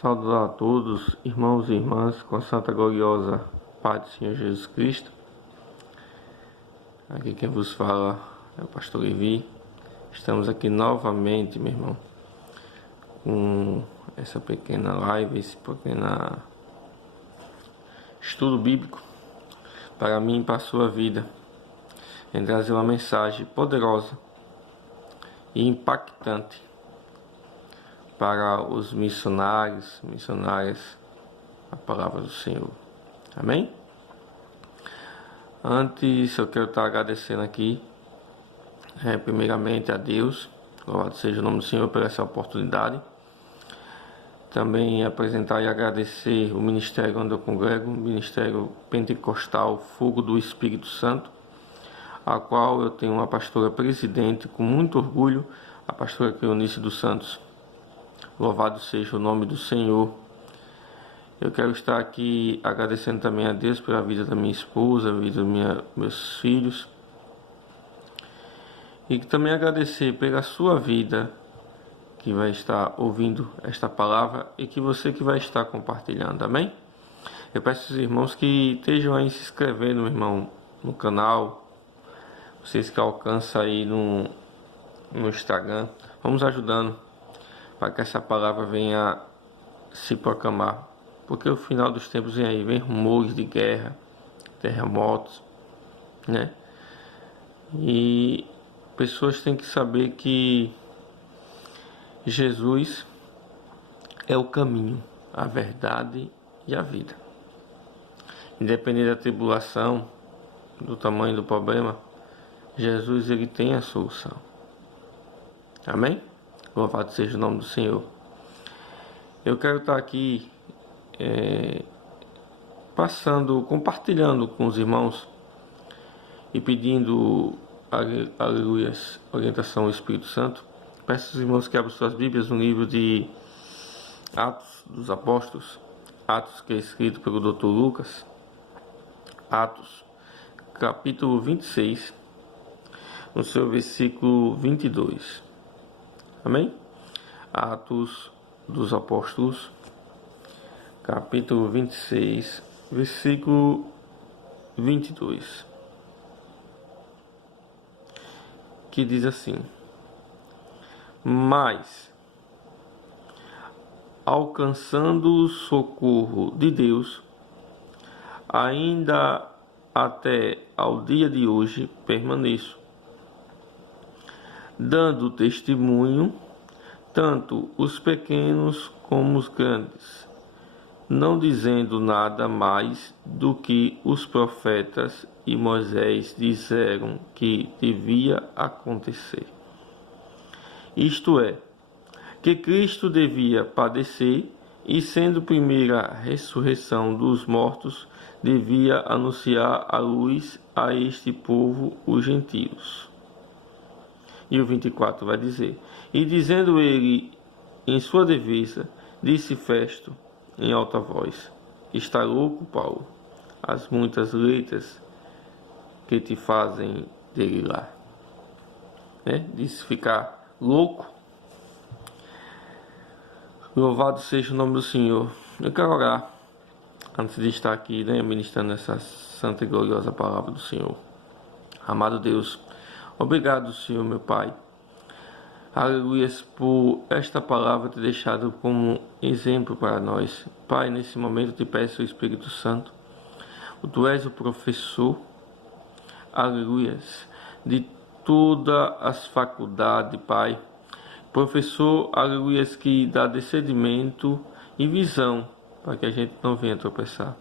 Saudar a todos, irmãos e irmãs, com a santa gloriosa paz do Senhor Jesus Cristo. Aqui quem vos fala é o pastor Levi. Estamos aqui novamente, meu irmão, com essa pequena live, esse pequeno estudo bíblico para mim e para a sua vida, em trazer uma mensagem poderosa e impactante para os missionárias, a palavra do Senhor. Amém? Antes eu quero estar agradecendo aqui, primeiramente a Deus, louvado seja o nome do Senhor por essa oportunidade. Também apresentar e agradecer o ministério onde eu congrego, o Ministério Pentecostal Fogo do Espírito Santo, a qual eu tenho uma pastora presidente com muito orgulho, a pastora Cleonice dos Santos. Louvado seja o nome do Senhor. Eu quero estar aqui agradecendo também a Deus pela vida da minha esposa, a vida dos meus filhos. E também agradecer pela sua vida que vai estar ouvindo esta palavra e que você que vai estar compartilhando. Amém? Eu peço aos irmãos que estejam aí se inscrevendo, meu irmão, no canal. Vocês que alcançam aí no Instagram. Vamos ajudando para que essa palavra venha se proclamar, porque o final dos tempos vem aí, vem rumores de guerra, terremotos, né? E pessoas têm que saber que Jesus é o caminho, a verdade e a vida. Independente da tribulação, do tamanho do problema, Jesus ele tem a solução. Amém? Louvado seja o nome do Senhor. Eu quero estar aqui compartilhando com os irmãos e pedindo, aleluias, orientação ao Espírito Santo. Peço aos irmãos que abram suas Bíblias no livro de Atos dos Apóstolos, Atos que é escrito pelo Dr. Lucas, Atos, capítulo 26, no seu versículo 22. Amém? Atos dos Apóstolos, capítulo 26, versículo 22, que diz assim: Mas, alcançando o socorro de Deus, ainda até ao dia de hoje permaneço, dando testemunho, tanto os pequenos como os grandes, não dizendo nada mais do que os profetas e Moisés disseram que devia acontecer. Isto é, que Cristo devia padecer e, sendo primeira ressurreição dos mortos, devia anunciar a luz a este povo, os gentios. E o 24 vai dizer: E dizendo ele em sua defesa, disse Festo em alta voz: Está louco, Paulo, as muitas letras que te fazem delirar. Disse ficar louco. Louvado seja o nome do Senhor. Eu quero orar antes de estar aqui, ministrando essa santa e gloriosa palavra do Senhor. Amado Deus, obrigado, Senhor, meu Pai. Aleluias, por esta palavra ter deixado como exemplo para nós. Pai, nesse momento eu te peço o Espírito Santo. Tu és o professor, aleluias, de todas as faculdades, Pai. Professor, aleluias, que dá discernimento e visão para que a gente não venha tropeçar.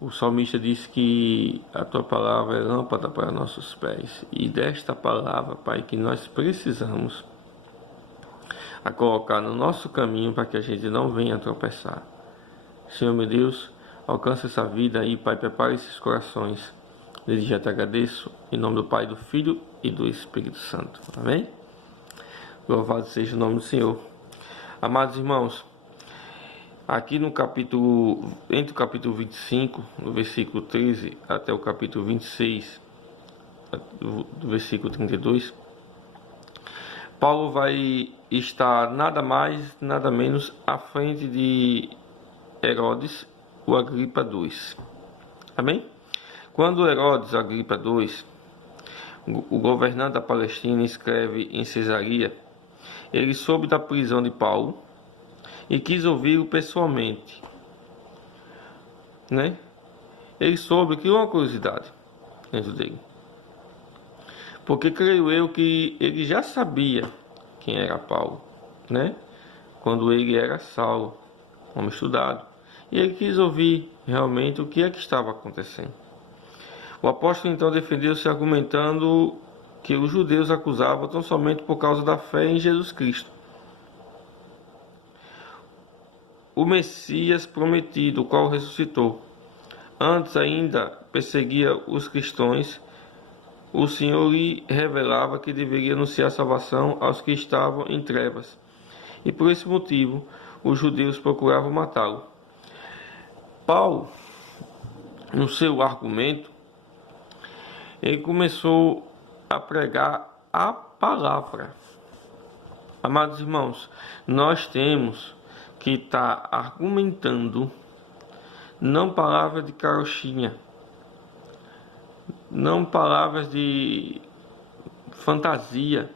O salmista diz que a tua palavra é lâmpada para nossos pés. E desta palavra, Pai, que nós precisamos a colocar no nosso caminho para que a gente não venha tropeçar. Senhor meu Deus, alcança essa vida aí, Pai, prepare esses corações. Desde já te agradeço, em nome do Pai, do Filho e do Espírito Santo. Amém? Louvado seja o nome do Senhor. Amados irmãos, aqui no capítulo, entre o capítulo 25, no versículo 13, até o capítulo 26, do versículo 32, Paulo vai estar nada mais, nada menos à frente de Herodes, o Agripa II. Amém? Quando Herodes Agripa II, o governante da Palestina, escreve em Cesareia, ele soube da prisão de Paulo e quis ouvi-lo pessoalmente, né? Ele soube, criou uma curiosidade dentro dele, porque creio eu que ele já sabia quem era Paulo, né? Quando ele era Saulo, homem estudado, e ele quis ouvir realmente o que é que estava acontecendo. O apóstolo então defendeu-se argumentando que os judeus acusavam tão somente por causa da fé em Jesus Cristo, o Messias prometido, o qual ressuscitou. Antes ainda perseguia os cristãos, o Senhor lhe revelava que deveria anunciar salvação aos que estavam em trevas, e por esse motivo os judeus procuravam matá-lo. Paulo, no seu argumento, ele começou a pregar a palavra. Amados irmãos, nós temos que estar argumentando, não palavras de carochinha, não palavras de fantasia.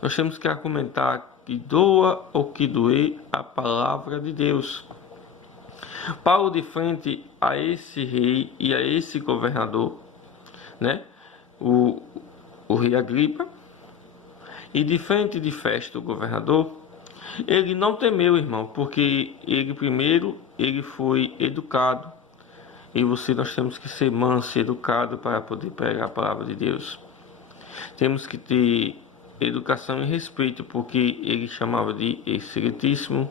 Nós temos que argumentar que doa ou que doer a palavra de Deus. Paulo, de frente a esse rei e a esse governador, né? O rei Agripa, e de frente de Festo, o governador, ele não temeu, irmão, porque ele foi educado, e nós temos que ser manso e educado para poder pregar a palavra de Deus. Temos que ter educação e respeito, porque ele chamava de excelentíssimo,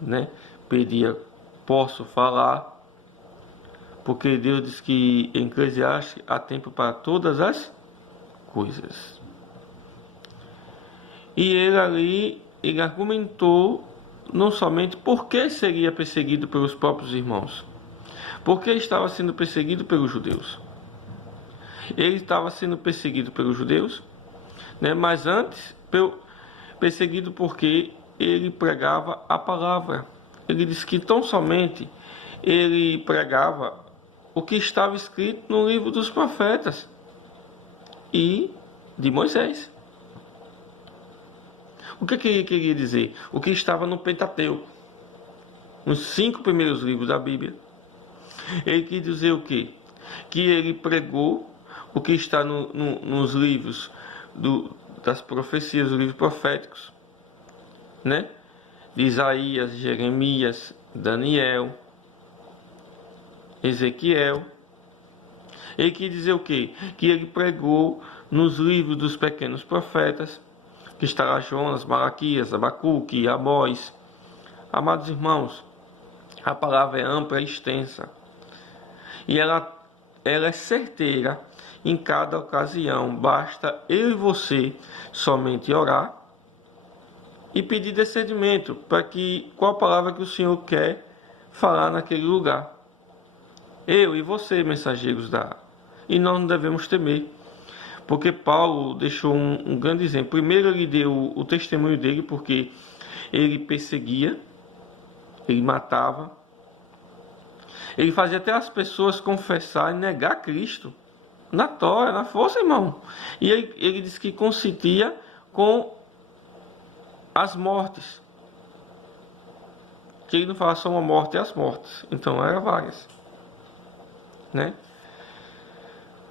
né? Pedia, posso falar, porque Deus diz que em Eclesiastes há tempo para todas as coisas. E ele argumentou não somente por que seria perseguido pelos próprios irmãos, porque estava sendo perseguido pelos judeus. Ele estava sendo perseguido pelos judeus, né? Mas antes perseguido porque ele pregava a palavra. Ele disse que tão somente ele pregava o que estava escrito no livro dos profetas e de Moisés. O que ele queria dizer? O que estava no Pentateuco, nos 5 primeiros livros da Bíblia. Ele quis dizer o quê? Que ele pregou o que está nos livros das profecias, os livros proféticos, né? De Isaías, Jeremias, Daniel, Ezequiel. Ele quis dizer o quê? Que ele pregou nos livros dos pequenos profetas, que estará Jonas, Malaquias, Abacuque, Amós. Amados irmãos, a palavra é ampla e extensa, e ela é certeira em cada ocasião. Basta eu e você somente orar e pedir discernimento para qual palavra que o Senhor quer falar naquele lugar. Eu e você, mensageiros e nós não devemos temer, porque Paulo deixou um grande exemplo. Primeiro ele deu o testemunho dele, porque ele perseguia, ele matava, ele fazia até as pessoas confessar e negar Cristo na tora, na força, irmão. E ele disse que consentia com as mortes, que ele não fala só uma morte e as mortes, então eram várias, né?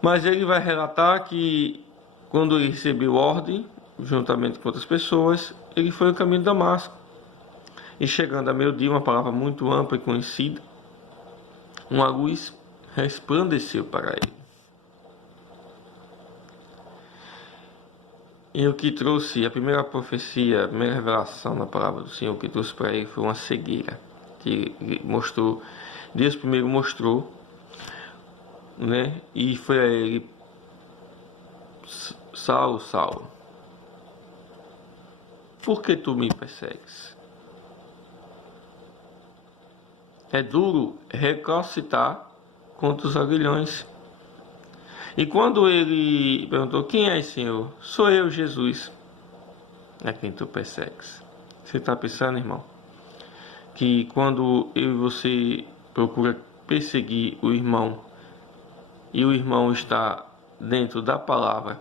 Mas ele vai relatar que quando ele recebeu ordem, juntamente com outras pessoas, ele foi no caminho de Damasco, e chegando a meio-dia, uma palavra muito ampla e conhecida, uma luz resplandeceu para ele. E o que trouxe a primeira profecia, a primeira revelação na palavra do Senhor que trouxe para ele foi uma cegueira, que mostrou, Deus primeiro mostrou, né? E foi a ele: Saulo, Saulo, por que tu me persegues? É duro recalcitrar contra os aguilhões. E quando ele perguntou: quem és, Senhor? Sou eu, Jesus. a quem tu persegues. Você está pensando, irmão, que quando eu e você procura perseguir o irmão e o irmão está dentro da palavra,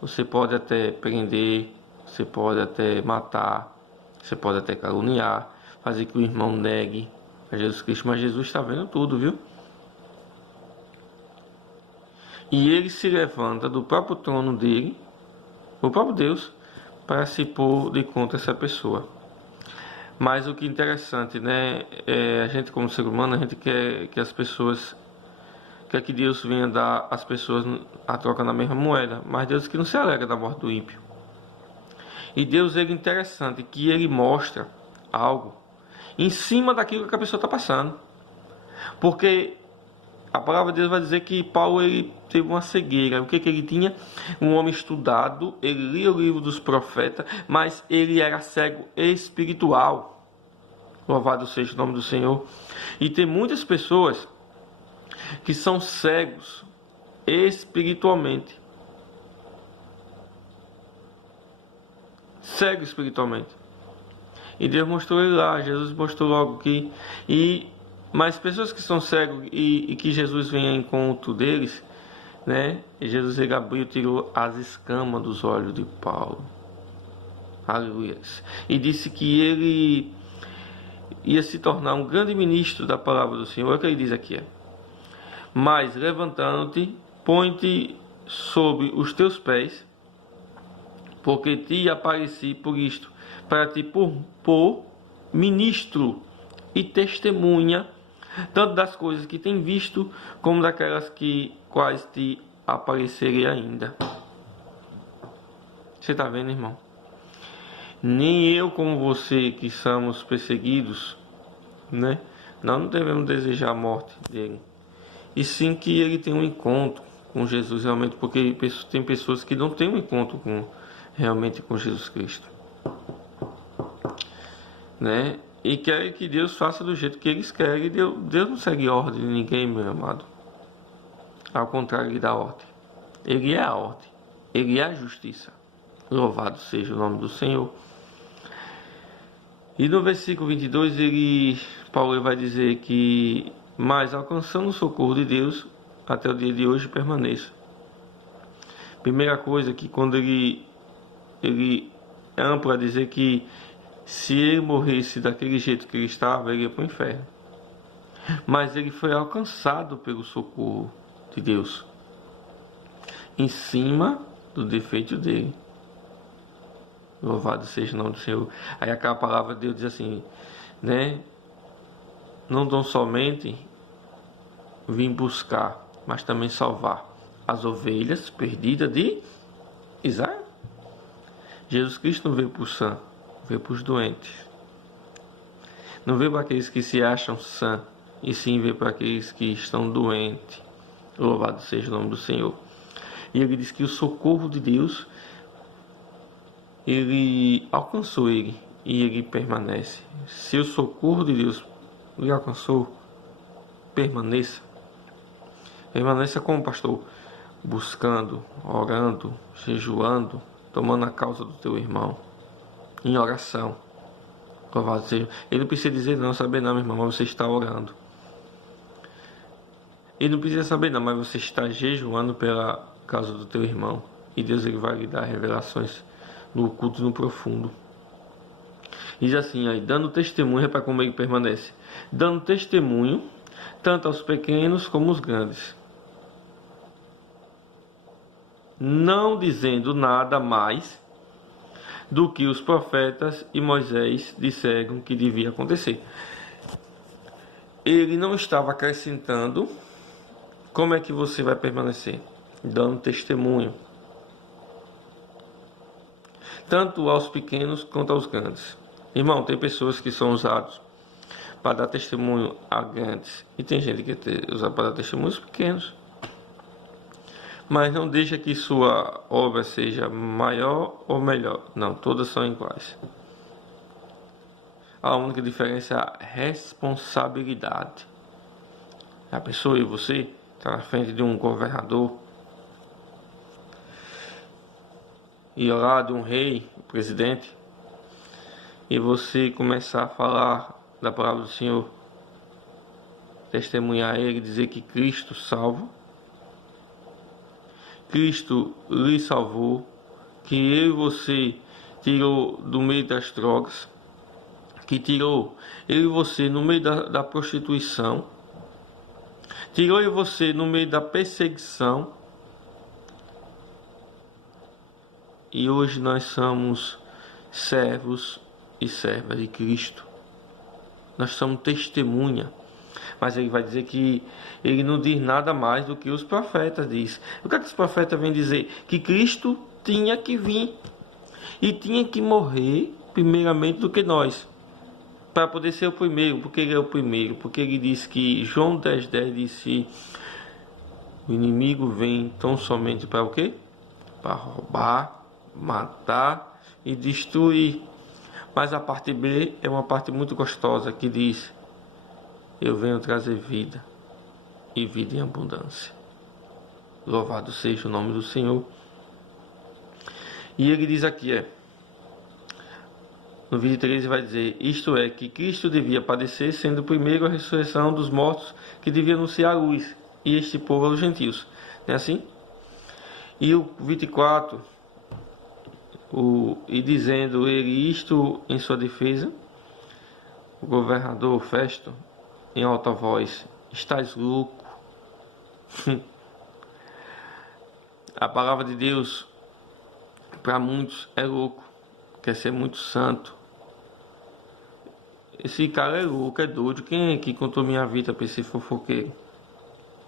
você pode até prender, você pode até matar, você pode até caluniar, fazer que o irmão negue a Jesus Cristo, mas Jesus está vendo tudo, viu? E ele se levanta do próprio trono dele, o próprio Deus, para se pôr de contra essa pessoa. Mas o que é interessante, né? A gente como ser humano, a gente quer que as pessoas, quer que Deus venha dar às pessoas a troca na mesma moeda, mas Deus que não se alegra da morte do ímpio. E Deus é interessante que ele mostra algo em cima daquilo que a pessoa está passando. Porque a palavra de Deus vai dizer que Paulo ele teve uma cegueira. O que ele tinha? Um homem estudado, ele lia o livro dos profetas, mas ele era cego espiritual. Louvado seja o nome do Senhor. E tem muitas pessoas que são cegos espiritualmente. Cego espiritualmente. E Deus mostrou ele lá, Jesus mostrou logo que... Mas pessoas que são cegos e que Jesus vem ao encontro deles, né? E Jesus ele abriu, tirou as escamas dos olhos de Paulo. Aleluia. E disse que ele ia se tornar um grande ministro da palavra do Senhor. É o que ele diz aqui. Mas levantando-te, põe-te sobre os teus pés, porque te apareci por isto, para te pôr ministro e testemunha, tanto das coisas que tem visto, como daquelas que quais te aparecerei ainda. Você está vendo, irmão? Nem eu como você que somos perseguidos, né? Nós não devemos desejar a morte dele. E sim que ele tenha um encontro com Jesus realmente, porque tem pessoas que não têm um encontro realmente com Jesus Cristo, né? E querem que Deus faça do jeito que eles querem. Deus não segue ordem de ninguém, meu amado. Ao contrário, ele dá ordem. Ele é a ordem. Ele é a justiça. Louvado seja o nome do Senhor. E no versículo 22, Paulo vai dizer que, mas alcançando o socorro de Deus, até o dia de hoje permaneça. Primeira coisa que quando ele é amplo a dizer que se ele morresse daquele jeito que ele estava, ele ia para o inferno. Mas ele foi alcançado pelo socorro de Deus, em cima do defeito dele. Louvado seja o nome do Senhor. Aí aquela palavra de Deus diz assim, né? Não tão somente vim buscar, mas também salvar as ovelhas perdidas de Israel. Jesus Cristo não veio para o sã, veio para os doentes. Não veio para aqueles que se acham sã, e sim veio para aqueles que estão doentes. Louvado seja o nome do Senhor. E ele diz que o socorro de Deus, ele alcançou ele, e ele permanece. Se o socorro de Deus lhe alcançou, permaneça. Permaneça como, pastor? Buscando, orando, jejuando, tomando a causa do teu irmão, em oração. Louvado seja. Ele não precisa dizer não, saber não, meu irmão, mas você está orando. Ele não precisa saber não, mas você está jejuando pela causa do teu irmão. E Deus ele vai lhe dar revelações no oculto e no profundo. Diz assim aí, dando testemunho, para como ele permanece. Dando testemunho, tanto aos pequenos como aos grandes. Não dizendo nada mais do que os profetas e Moisés disseram que devia acontecer. Ele não estava acrescentando. Como é que você vai permanecer? Dando testemunho, tanto aos pequenos quanto aos grandes. Irmão, tem pessoas que são usadas para dar testemunho a grandes, e tem gente que é usada para dar testemunho aos pequenos. Mas não deixa que sua obra seja maior ou melhor. Não, todas são iguais. A única diferença é a responsabilidade. A pessoa e você está na frente de um governador. e orar de um rei, presidente, e você começar a falar da palavra do Senhor, testemunhar ele, dizer que Cristo salva, Cristo lhe salvou, que eu e você tirou do meio das drogas, que tirou eu e você no meio da prostituição, tirou eu e você no meio da perseguição, e hoje nós somos servos e servas de Cristo. Nós somos testemunha. Mas ele vai dizer que ele não diz nada mais do que os profetas diz. O que é que os profetas vêm dizer? Que Cristo tinha que vir e tinha que morrer primeiramente do que nós, para poder ser o primeiro. Porque ele é o primeiro, porque ele disse que João 10,10 disse: o inimigo vem tão somente para o quê? Para roubar, matar e destruir. Mas a parte B é uma parte muito gostosa, que diz: eu venho trazer vida e vida em abundância. Louvado seja o nome do Senhor. E ele diz aqui, no 23 vai dizer: isto é, que Cristo devia padecer, sendo o primeiro a ressurreição dos mortos, que devia anunciar a luz, e este povo aos gentios. Não é assim? E o 24, e dizendo ele isto em sua defesa, o governador Festo, em alta voz: estás louco? A palavra de Deus para muitos é louco, quer ser muito santo. Esse cara é louco, é doido. Quem é que contou minha vida para esse fofoqueiro?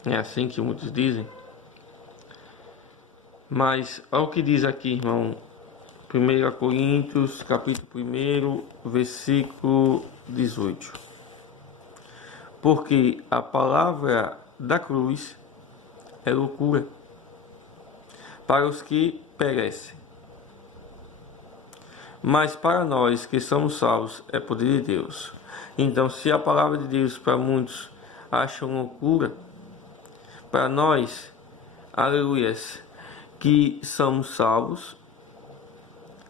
É assim que muitos dizem. Mas olha o que diz aqui, irmão. 1 Coríntios, capítulo 1, versículo 18. Porque a palavra da cruz é loucura para os que perecem, mas para nós que somos salvos é poder de Deus. Então, se a palavra de Deus para muitos acham loucura, para nós, aleluias, que somos salvos,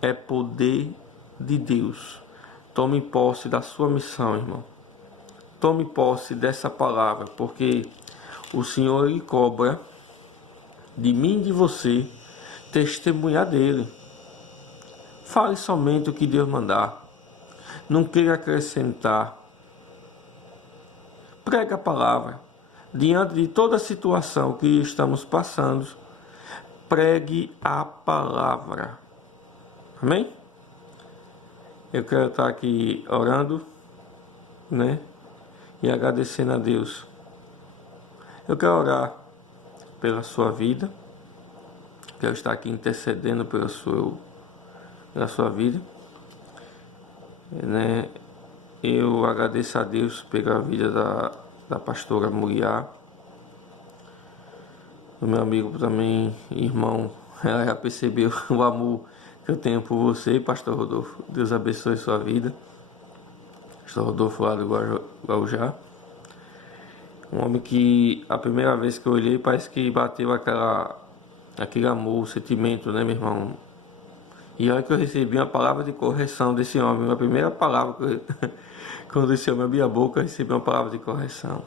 é poder de Deus. Tome posse da sua missão, irmão. Tome posse dessa palavra, porque o Senhor ele cobra de mim e de você testemunhar dele. Fale somente o que Deus mandar. Não queira acrescentar. Pregue a palavra. Diante de toda a situação que estamos passando, pregue a palavra. Amém? Eu quero estar aqui orando, né? E agradecendo a Deus. Eu quero orar pela sua vida. Quero estar aqui intercedendo pela sua vida, né? Eu agradeço a Deus pela vida da pastora Muriá, do meu amigo também, irmão. Ela já percebeu o amor que eu tenho por você, pastor Rodolfo. Deus abençoe sua vida. Pastor Rodolfo lá do Guarujá. Um homem que a primeira vez que eu olhei parece que bateu aquele amor, o sentimento, né, meu irmão? E olha que eu recebi uma palavra de correção desse homem. A primeira palavra quando esse homem abriu a boca, eu recebi uma palavra de correção,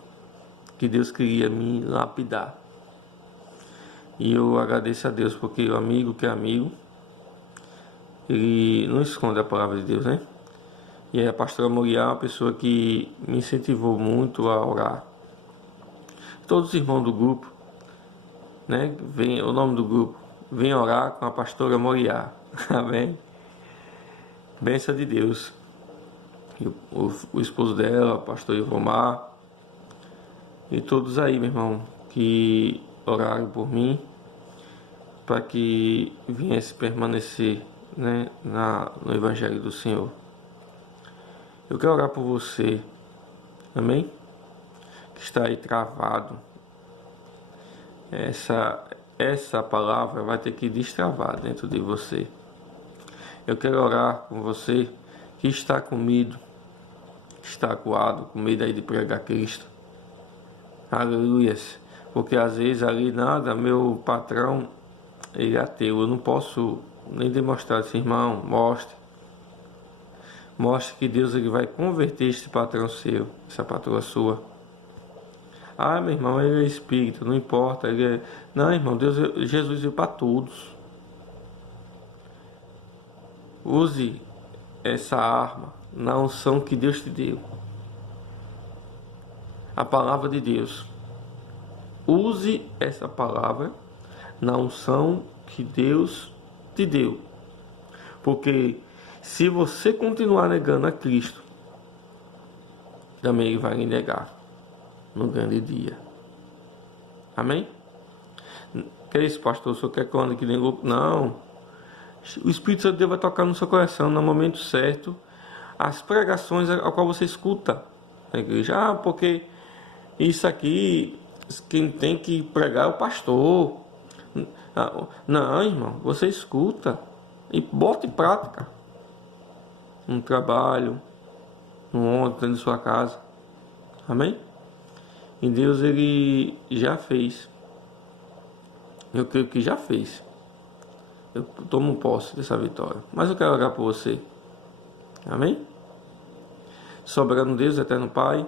que Deus queria me lapidar. E eu agradeço a Deus, porque o amigo que é amigo, ele não esconde a palavra de Deus, né? E aí a pastora Moriá é uma pessoa que me incentivou muito a orar. Todos os irmãos do grupo, né? Vem o nome do grupo: vem orar com a pastora Moriá. Amém? Bênção de Deus. E o esposo dela, o pastor Ivomar, e todos aí, meu irmão, que oraram por mim, para que viesse permanecer, né, no Evangelho do Senhor. Eu quero orar por você, amém? Que está aí travado. Essa palavra vai ter que destravar dentro de você. Eu quero orar com você que está com medo, que está acuado, com medo aí de pregar Cristo. Aleluias. Porque às vezes ali nada, meu patrão, ele é ateu, eu não posso nem demonstrar. Disse, irmão, mostre. Mostre que Deus ele vai converter este patrão seu, essa patroa sua. Ah, meu irmão, ele é espírito, não importa. Ele é... Não, irmão, Jesus veio para todos. Use essa arma na unção que Deus te deu. A palavra de Deus. Use essa palavra na unção que Deus te deu. Porque se você continuar negando a Cristo, também Ele vai lhe negar no grande dia. Amém? Que é isso, pastor? O senhor quer que eu ande que nem louco? Não. O Espírito Santo de Deus vai tocar no seu coração no momento certo as pregações a qual você escuta na igreja. Ah, porque isso aqui, quem tem que pregar é o pastor. Não, irmão, você escuta e bota em prática. No trabalho, no ônibus, dentro de sua casa. Amém? E Deus, Ele já fez. Eu creio que já fez. Eu tomo posse dessa vitória. Mas eu quero orar por você. Amém? Soberano Deus, eterno Pai,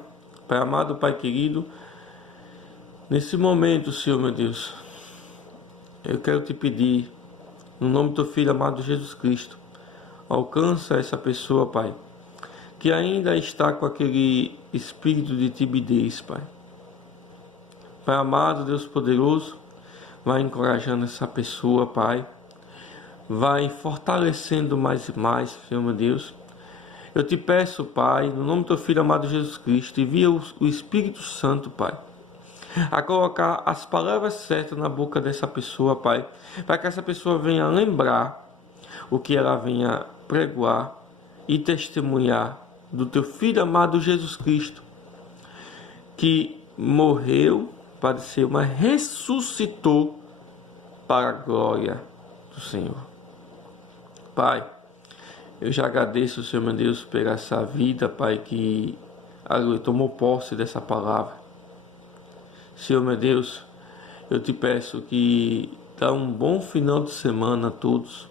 Pai amado, Pai querido, nesse momento, Senhor meu Deus, eu quero te pedir, no nome do teu Filho amado Jesus Cristo, alcança essa pessoa, Pai, que ainda está com aquele espírito de timidez, Pai. Pai amado, Deus poderoso, vai encorajando essa pessoa, Pai, vai fortalecendo mais e mais, Senhor meu Deus. Eu te peço, Pai, no nome do teu Filho amado Jesus Cristo, envia o Espírito Santo, Pai, a colocar as palavras certas na boca dessa pessoa, Pai, para que essa pessoa venha lembrar o que ela venha pregoar e testemunhar do teu Filho amado Jesus Cristo, que morreu, padeceu, mas ressuscitou para a glória do Senhor. Pai, eu já agradeço, Senhor meu Deus, por essa vida, Pai, que tomou posse dessa palavra. Senhor meu Deus, eu te peço que dá um bom final de semana a todos.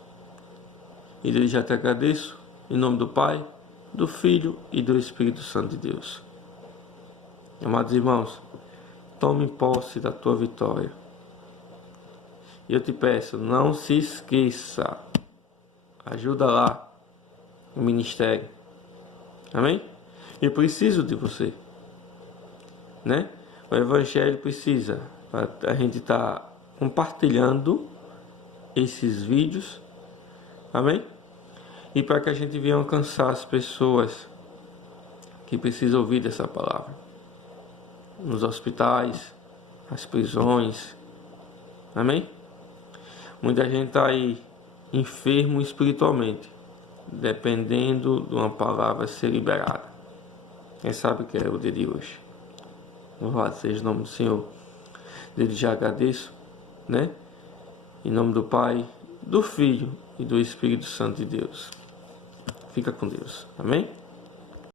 E desde já te agradeço, em nome do Pai, do Filho e do Espírito Santo de Deus. Amados irmãos, tome posse da tua vitória. E eu te peço, não se esqueça, ajuda lá o ministério. Amém? Eu preciso de você, né? O Evangelho precisa. A gente está compartilhando esses vídeos. Amém? E para que a gente venha alcançar as pessoas que precisam ouvir dessa palavra. Nos hospitais, nas prisões. Amém? Muita gente está aí enfermo espiritualmente, dependendo de uma palavra ser liberada. Quem sabe que é o dia de hoje. Louvado seja o nome do Senhor. Desde já agradeço, né? Em nome do Pai, do Filho e do Espírito Santo de Deus. Fica com Deus. Amém?